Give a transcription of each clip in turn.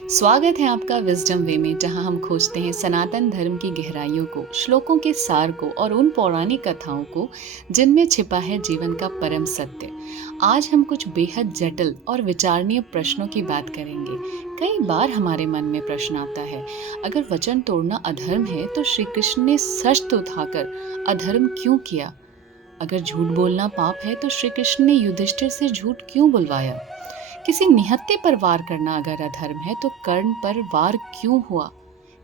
स्वागत है आपका विजडम वे में, जहां हम खोजते हैं सनातन धर्म की गहराइयों को, श्लोकों के सार को और उन पौराणिक कथाओं को जिनमें छिपा है जीवन का परम सत्य। आज हम कुछ बेहद जटिल और विचारणीय प्रश्नों की बात करेंगे। कई बार हमारे मन में प्रश्न आता है, अगर वचन तोड़ना अधर्म है तो श्री कृष्ण ने शस्त्र उठाकर अधर्म क्यों किया? अगर झूठ बोलना पाप है तो श्री कृष्ण ने युधिष्ठिर से झूठ क्यों बुलवाया? किसी निहत्थे पर वार करना अगर अधर्म है तो कर्ण पर वार क्यों हुआ?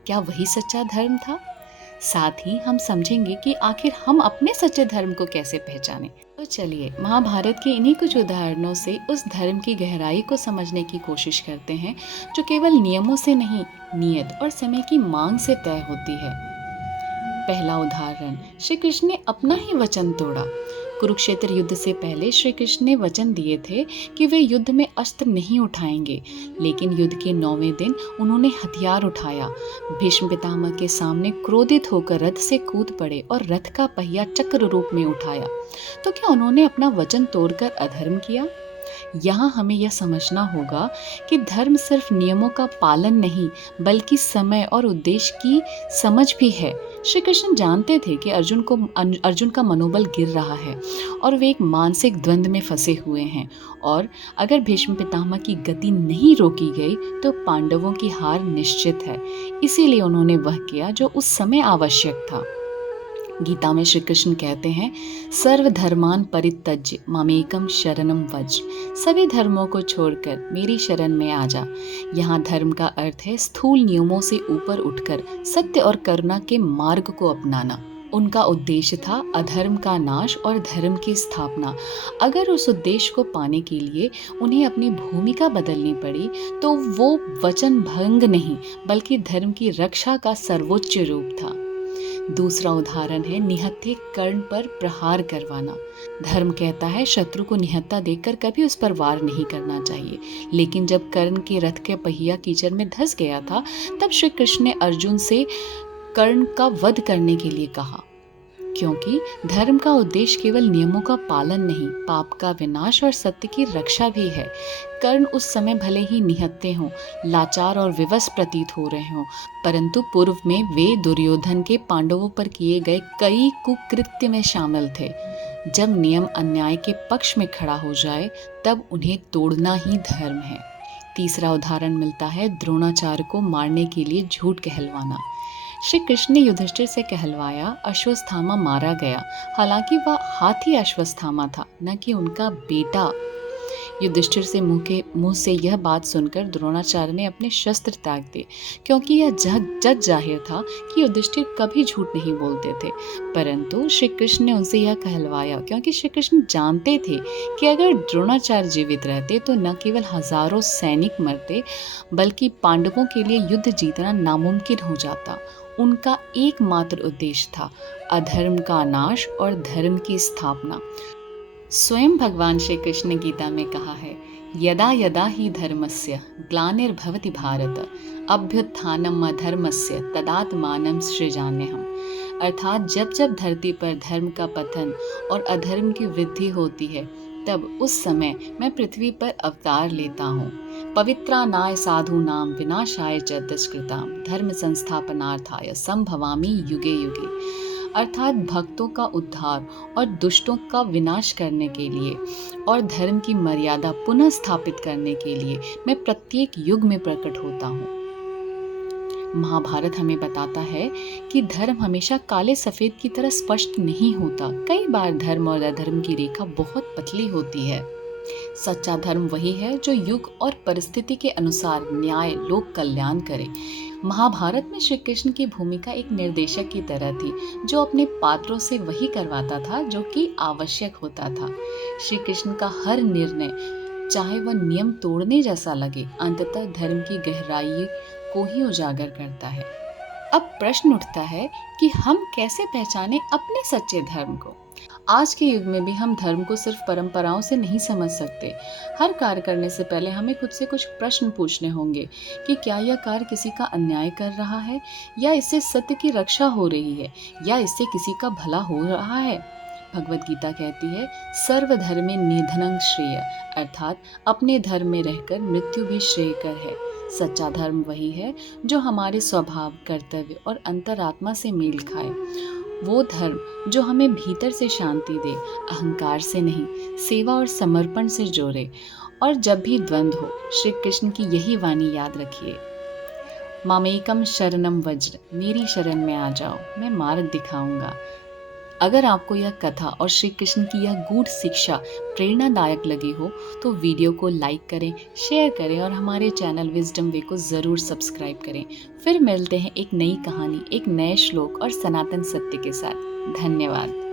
क्या वही सच्चा धर्म था? साथ ही हम समझेंगे कि आखिर हम अपने सच्चे धर्म को कैसे पहचानें। तो चलिए महाभारत के इन्हीं कुछ उदाहरणों से उस धर्म की गहराई को समझने की कोशिश करते हैं, जो केवल नियमों से नहीं, नियत और समय की मांग से तय होती है। पहला उदाहरण, श्री कृष्ण ने अपना ही वचन तोड़ा। कुरुक्षेत्र युद्ध से पहले श्री कृष्ण ने वचन दिए थे कि वे युद्ध में अस्त्र नहीं उठाएंगे, लेकिन युद्ध के 9वें दिन उन्होंने हथियार उठाया। भीष्म पितामह के सामने क्रोधित होकर रथ से कूद पड़े और रथ का पहिया चक्र रूप में उठाया। तो क्या उन्होंने अपना वचन तोड़कर अधर्म किया? यहाँ हमें यह समझना होगा कि धर्म सिर्फ नियमों का पालन नहीं, बल्कि समय और उद्देश्य की समझ भी है। श्री कृष्ण जानते थे कि अर्जुन का मनोबल गिर रहा है और वे एक मानसिक द्वंद्व में फंसे हुए हैं, और अगर भीष्म पितामह की गति नहीं रोकी गई तो पांडवों की हार निश्चित है। इसीलिए उन्होंने वह किया जो उस समय आवश्यक था। गीता में श्री कृष्ण कहते हैं, सर्वधर्मान परित्यज्य मामेकम शरणम व्रज। सभी धर्मों को छोड़कर मेरी शरण में आ जा। यहाँ धर्म का अर्थ है स्थूल नियमों से ऊपर उठकर सत्य और करुणा के मार्ग को अपनाना। उनका उद्देश्य था अधर्म का नाश और धर्म की स्थापना। अगर उस उद्देश्य को पाने के लिए उन्हें अपनी भूमिका बदलनी पड़ी तो वो वचन भंग नहीं, बल्कि धर्म की रक्षा का सर्वोच्च रूप था। दूसरा उदाहरण है निहत्थे कर्ण पर प्रहार करवाना। धर्म कहता है शत्रु को निहत्था देखकर कभी उस पर वार नहीं करना चाहिए, लेकिन जब कर्ण के रथ के पहिया कीचड़ में धंस गया था, तब श्री कृष्ण ने अर्जुन से कर्ण का वध करने के लिए कहा, क्योंकि धर्म का उद्देश्य केवल नियमों का पालन नहीं, पाप का विनाश और सत्य की रक्षा भी है। कर्ण उस समय भले ही निहत्थे हों, लाचार और विवश प्रतीत हो रहे हों, परंतु पूर्व में वे दुर्योधन के पांडवों पर किए गए कई कुकृत्य में शामिल थे। जब नियम अन्याय के पक्ष में खड़ा हो जाए, तब उन्हें तोड़ना ही धर्म है। तीसरा उदाहरण मिलता है द्रोणाचार्य को मारने के लिए झूठ कहलवाना। श्री कृष्ण ने युधिष्ठिर से कहलवाया, अश्वत्थामा मारा गया, हालांकि वह हाथी अश्वत्थामा था, न कि उनका बेटा। युधिष्ठिर से मुंह से यह बात सुनकर द्रोणाचार्य ने अपने शस्त्र त्याग दिए, क्योंकि यह जग जाहिर था कि युधिष्ठिर कभी झूठ नहीं बोलते थे। परंतु श्री कृष्ण ने उनसे यह कहलवाया, क्योंकि श्री कृष्ण जानते थे कि अगर द्रोणाचार्य जीवित रहते तो न केवल हजारों सैनिक मरते, बल्कि पांडवों के लिए युद्ध जीतना नामुमकिन हो जाता। उनका एकमात्र उद्देश्य था अधर्म का नाश और धर्म की स्थापना। स्वयं भगवान श्री कृष्ण ने गीता में कहा है, यदा यदा ही धर्मस्य ग्लानिर्भवति भारत अभ्युत्थानम अधर्मस्य तदात्मानं सृजाम्यहम्। अर्थात जब जब धरती पर धर्म का पतन और अधर्म की वृद्धि होती है, तब उस समय मैं पृथ्वी पर अवतार लेता हूँ। पवित्रानाय साधूनां विनाशाय च दुष्कृतां धर्म संस्थापनार्थाय संभवामि युगे युगे। अर्थात भक्तों का उद्धार और दुष्टों का विनाश करने के लिए और धर्म की मर्यादा पुनः स्थापित करने के लिए मैं प्रत्येक युग में प्रकट होता हूँ। महाभारत हमें बताता है कि धर्म हमेशा काले सफेद की तरह स्पष्ट नहीं होता। कई बार धर्म और अधर्म की रेखा बहुत पतली होती है। सच्चा धर्म वही है जो युग और परिस्थिति के अनुसार न्याय, लोक कल्याण करे। महाभारत में श्री कृष्ण की भूमिका एक निर्देशक की तरह थी, जो अपने पात्रों से वही करवाता था जो कि आवश्यक होता था। श्री कृष्ण का हर निर्णय, चाहे वह नियम तोड़ने जैसा लगे, अंततः धर्म की गहराई को ही उजागर करता है। अब प्रश्न उठता है कि हम कैसे पहचाने अपने सच्चे धर्म को। आज के युग में भी हम धर्म को सिर्फ परंपराओं से नहीं समझ सकते। हर कार्य करने से पहले हमें खुद से कुछ प्रश्न पूछने होंगे कि क्या यह कार्य किसी का अन्याय कर रहा है, या इससे सत्य की रक्षा हो रही है, या इससे किसी का भला हो रहा है। भगवत गीता कहती है, सर्वधर्मे निधनं श्रेय, अर्थात अपने धर्म में रहकर मृत्यु भी श्रेयकर है। सच्चा धर्म वही है जो हमारे स्वभाव, कर्तव्य और अंतरात्मा से मेल खाए। वो धर्म जो हमें भीतर से शांति दे, अहंकार से नहीं, सेवा और समर्पण से जोड़े। और जब भी द्वंद्व हो, श्री कृष्ण की यही वाणी याद रखिए, मामेकम शरणम वज्र, मेरी शरण में आ जाओ, मैं मार्ग दिखाऊंगा। अगर आपको यह कथा और श्री कृष्ण की यह गूढ़ शिक्षा प्रेरणादायक लगी हो तो वीडियो को लाइक करें, शेयर करें और हमारे चैनल विजडम वे को ज़रूर सब्सक्राइब करें। फिर मिलते हैं एक नई कहानी, एक नए श्लोक और सनातन सत्य के साथ। धन्यवाद।